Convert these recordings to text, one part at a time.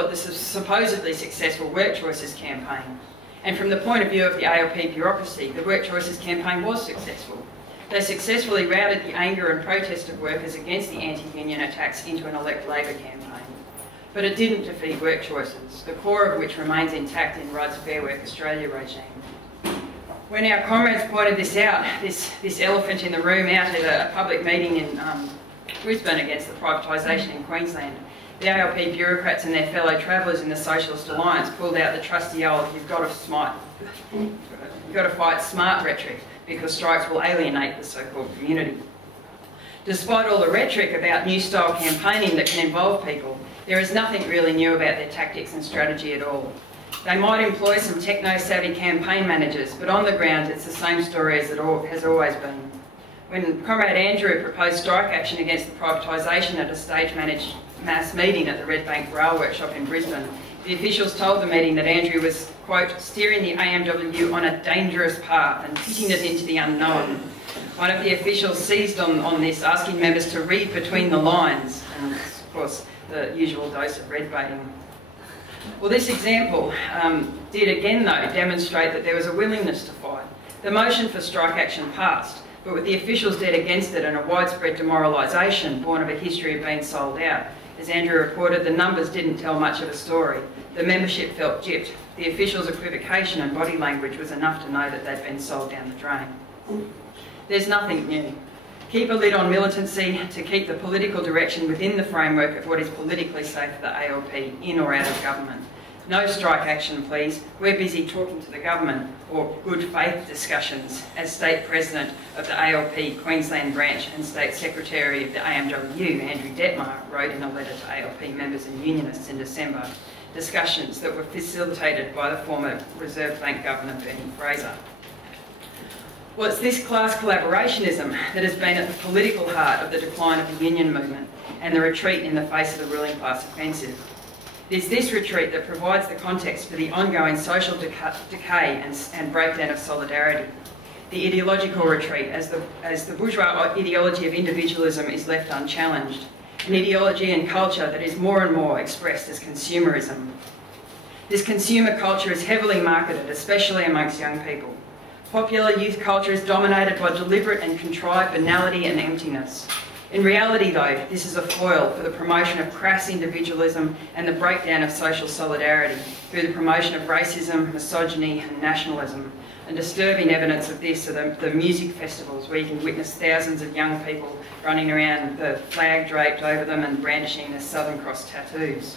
of the supposedly successful Work Choices campaign. And from the point of view of the ALP bureaucracy, the Work Choices campaign was successful. They successfully routed the anger and protest of workers against the anti-union attacks into an elect Labor campaign. But it didn't defeat Work Choices, the core of which remains intact in Rudd's Fair Work Australia regime. When our comrades pointed this out, this elephant in the room out at a public meeting in Brisbane against the privatisation in Queensland, the ALP bureaucrats and their fellow travellers in the Socialist Alliance pulled out the trusty old you've got to fight smart rhetoric because strikes will alienate the so-called community. Despite all the rhetoric about new style campaigning that can involve people, there is nothing really new about their tactics and strategy at all. They might employ some techno-savvy campaign managers, but on the ground it's the same story as it has always been. When Comrade Andrew proposed strike action against the privatisation at a stage-managed mass meeting at the Red Bank Rail Workshop in Brisbane, the officials told the meeting that Andrew was, quote, steering the AMW on a dangerous path and pitting it into the unknown. One of the officials seized on this, asking members to read between the lines, and of course the usual dose of red baiting. Well, this example did again, though, demonstrate that there was a willingness to fight. The motion for strike action passed, but with the officials dead against it and a widespread demoralisation born of a history of being sold out, as Andrew reported, the numbers didn't tell much of a story. The membership felt gypped. The officials' equivocation and body language was enough to know that they'd been sold down the drain. There's nothing new. Keep a lid on militancy to keep the political direction within the framework of what is politically safe for the ALP, in or out of government. No strike action, please. We're busy talking to the government, or good faith discussions, as State President of the ALP Queensland branch and State Secretary of the AMW, Andrew Detmar, wrote in a letter to ALP members and unionists in December. Discussions that were facilitated by the former Reserve Bank Governor, Bernie Fraser. Well, it's this class collaborationism that has been at the political heart of the decline of the union movement and the retreat in the face of the ruling class offensive. It's this retreat that provides the context for the ongoing social decay and breakdown of solidarity. The ideological retreat as the bourgeois ideology of individualism is left unchallenged, an ideology and culture that is more and more expressed as consumerism. This consumer culture is heavily marketed, especially amongst young people. Popular youth culture is dominated by deliberate and contrived banality and emptiness. In reality, though, this is a foil for the promotion of crass individualism and the breakdown of social solidarity through the promotion of racism, misogyny and nationalism. And disturbing evidence of this are the music festivals where you can witness thousands of young people running around with the flag draped over them and brandishing their Southern Cross tattoos.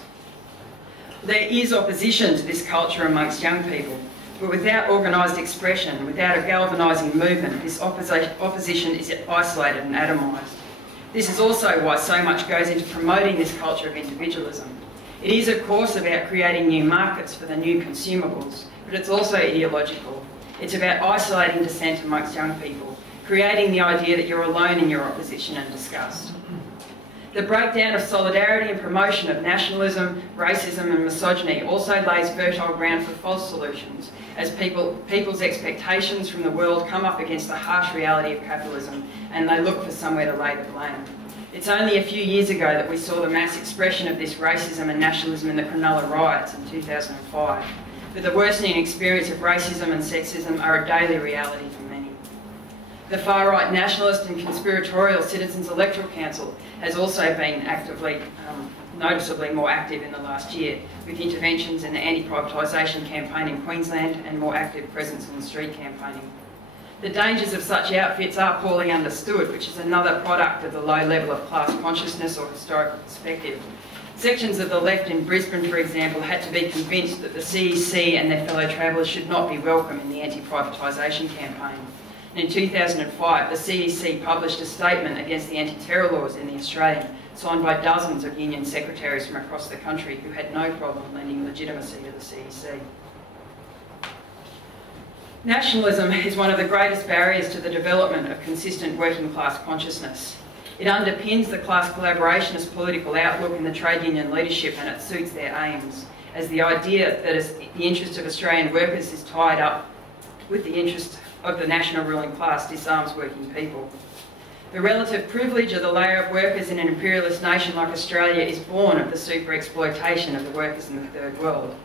There is opposition to this culture amongst young people, but without organised expression, without a galvanising movement, this opposition is isolated and atomised. This is also why so much goes into promoting this culture of individualism. It is, of course, about creating new markets for the new consumables, but it's also ideological. It's about isolating dissent amongst young people, creating the idea that you're alone in your opposition and disgust. The breakdown of solidarity and promotion of nationalism, racism and misogyny also lays fertile ground for false solutions, as people's expectations from the world come up against the harsh reality of capitalism and they look for somewhere to lay the blame. It's only a few years ago that we saw the mass expression of this racism and nationalism in the Cronulla riots in 2005, but the worsening experience of racism and sexism are a daily reality for many. The far-right nationalist and conspiratorial Citizens Electoral Council has also been noticeably more active in the last year, with interventions in the anti-privatisation campaign in Queensland and more active presence in the street campaigning. The dangers of such outfits are poorly understood, which is another product of the low level of class consciousness or historical perspective. Sections of the left in Brisbane, for example, had to be convinced that the CEC and their fellow travellers should not be welcome in the anti-privatisation campaign. And in 2005, the CEC published a statement against the anti-terror laws in the Australian, signed by dozens of union secretaries from across the country who had no problem lending legitimacy to the CEC. Nationalism is one of the greatest barriers to the development of consistent working class consciousness. It underpins the class collaborationist political outlook in the trade union leadership and it suits their aims, as the idea that the interest of Australian workers is tied up with the interest of the national ruling class disarms working people. The relative privilege of the layer of workers in an imperialist nation like Australia is born of the super exploitation of the workers in the third world.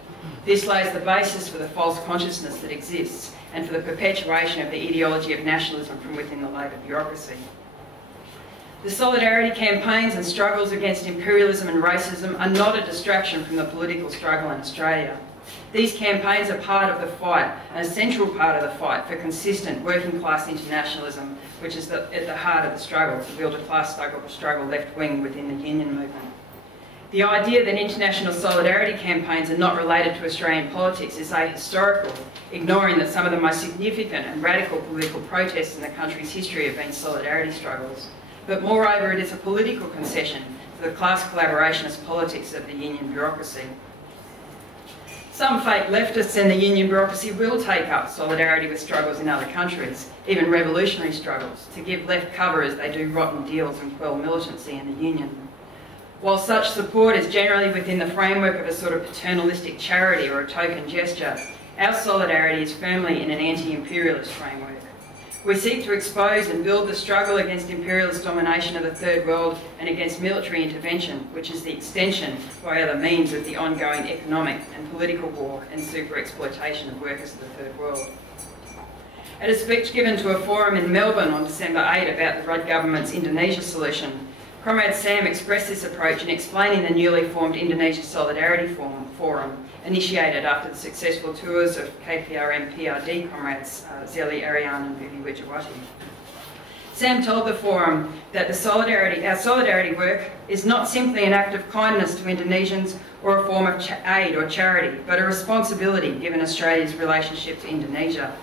This lays the basis for the false consciousness that exists and for the perpetuation of the ideology of nationalism from within the Labor bureaucracy. The solidarity campaigns and struggles against imperialism and racism are not a distraction from the political struggle in Australia. These campaigns are part of the fight, an essential part of the fight for consistent working class internationalism, which is at the heart of the struggle to build a class struggle left wing within the union movement. The idea that international solidarity campaigns are not related to Australian politics is ahistorical, ignoring that some of the most significant and radical political protests in the country's history have been solidarity struggles. But moreover, it is a political concession to the class collaborationist politics of the union bureaucracy. Some fake leftists in the union bureaucracy will take up solidarity with struggles in other countries, even revolutionary struggles, to give left cover as they do rotten deals and quell militancy in the union. While such support is generally within the framework of a sort of paternalistic charity or a token gesture, our solidarity is firmly in an anti-imperialist framework. We seek to expose and build the struggle against imperialist domination of the third world and against military intervention, which is the extension by other means of the ongoing economic and political war and super exploitation of workers of the third world. At a speech given to a forum in Melbourne on December 8 about the Rudd government's Indonesia solution, Comrade Sam expressed this approach in explaining the newly formed Indonesia Solidarity Forum, initiated after the successful tours of KPRM PRD comrades Zeli Arian and Vivi Wijawati. Sam told the forum that our solidarity work is not simply an act of kindness to Indonesians or a form of aid or charity, but a responsibility given Australia's relationship to Indonesia.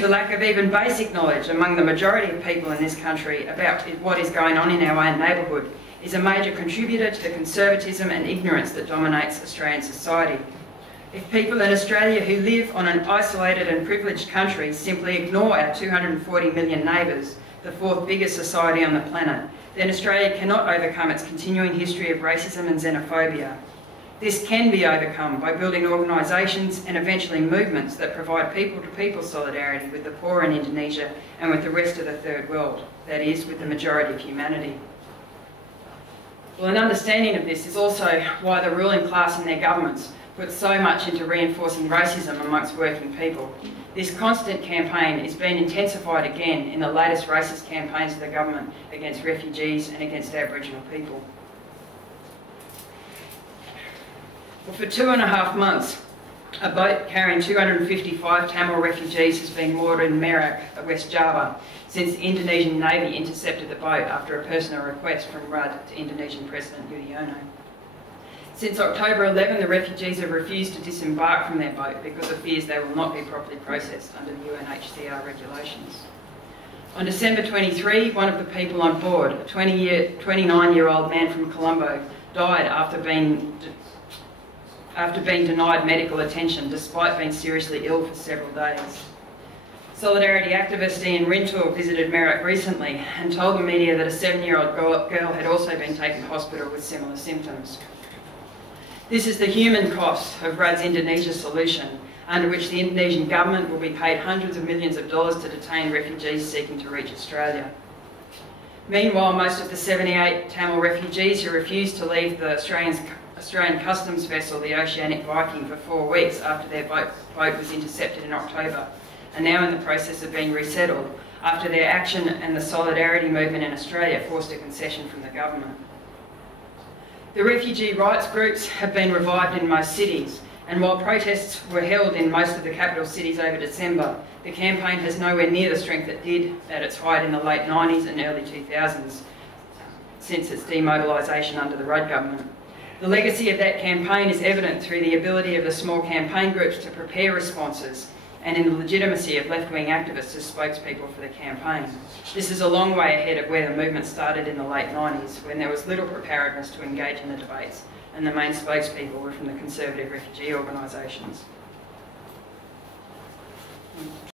The lack of even basic knowledge among the majority of people in this country about what is going on in our own neighbourhood is a major contributor to the conservatism and ignorance that dominates Australian society. If people in Australia who live on an isolated and privileged country simply ignore our 240 million neighbours, the fourth biggest society on the planet, then Australia cannot overcome its continuing history of racism and xenophobia. This can be overcome by building organisations and eventually movements that provide people-to-people solidarity with the poor in Indonesia and with the rest of the third world, that is, with the majority of humanity. Well, an understanding of this is also why the ruling class and their governments put so much into reinforcing racism amongst working people. This constant campaign is being intensified again in the latest racist campaigns of the government against refugees and against Aboriginal people. Well, for 2.5 months, a boat carrying 255 Tamil refugees has been moored in Merak, West Java, since the Indonesian Navy intercepted the boat after a personal request from Rudd to Indonesian President Yudhoyono. Since October 11, the refugees have refused to disembark from their boat because of fears they will not be properly processed under the UNHCR regulations. On December 23, one of the people on board, a 29-year-old man from Colombo, died after being denied medical attention despite being seriously ill for several days. Solidarity activist Ian Rintoul visited Merak recently and told the media that a 7-year-old girl had also been taken to hospital with similar symptoms. This is the human cost of Rudd's Indonesia solution, under which the Indonesian government will be paid hundreds of millions of dollars to detain refugees seeking to reach Australia. Meanwhile, most of the 78 Tamil refugees who refused to leave the Australian customs vessel, the Oceanic Viking, for 4 weeks after their boat was intercepted in October, are now in the process of being resettled after their action and the solidarity movement in Australia forced a concession from the government. The refugee rights groups have been revived in most cities, and while protests were held in most of the capital cities over December, the campaign has nowhere near the strength it did at its height in the late 90s and early 2000s, since its demobilisation under the Rudd government. The legacy of that campaign is evident through the ability of the small campaign groups to prepare responses and in the legitimacy of left-wing activists as spokespeople for the campaign. This is a long way ahead of where the movement started in the late 90s, when there was little preparedness to engage in the debates, and the main spokespeople were from the conservative refugee organisations.